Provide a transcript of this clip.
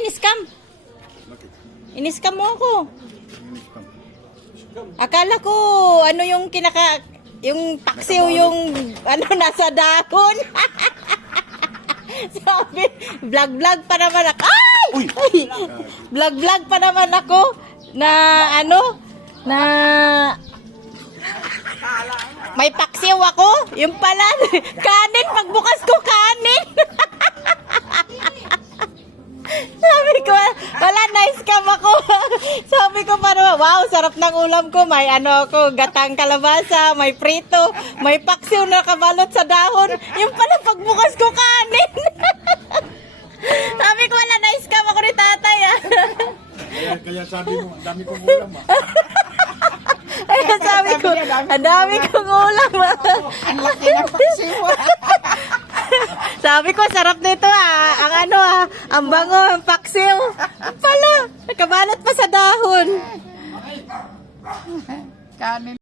Iniskam. Bakit? Iniskam mo ako. Iniskam. Akala ko, ano yung yung paksiw yung, ano, nasa dahon. Sabi, vlog-vlog pa naman ako. Ay! Ay! Vlog-vlog pa naman ako na, ano, na may paksiw ako. Yung pala, kanin, pagbukas ko kanin. Sabi ko, wala, nice cam ako. Sabi ko parang, wow, sarap ng ulam ko. May ano ko, gatang kalabasa, may prito, may paksiw na kabalot sa dahon. Yung pala, pagbukas ko kanin. Sabi ko, wala, nice cam ako ni tatay, ah. Kaya sabi mo, ang dami kong ulam ah. Ay, sabi ko, ang dami kong ulam, ah. Ang laki ng paksiw. Sabi ko, sarap nito, ah. Ang ano, ah, ang bango, ang paksiw. Pala, nakabalot pa sa dahon. Kanin.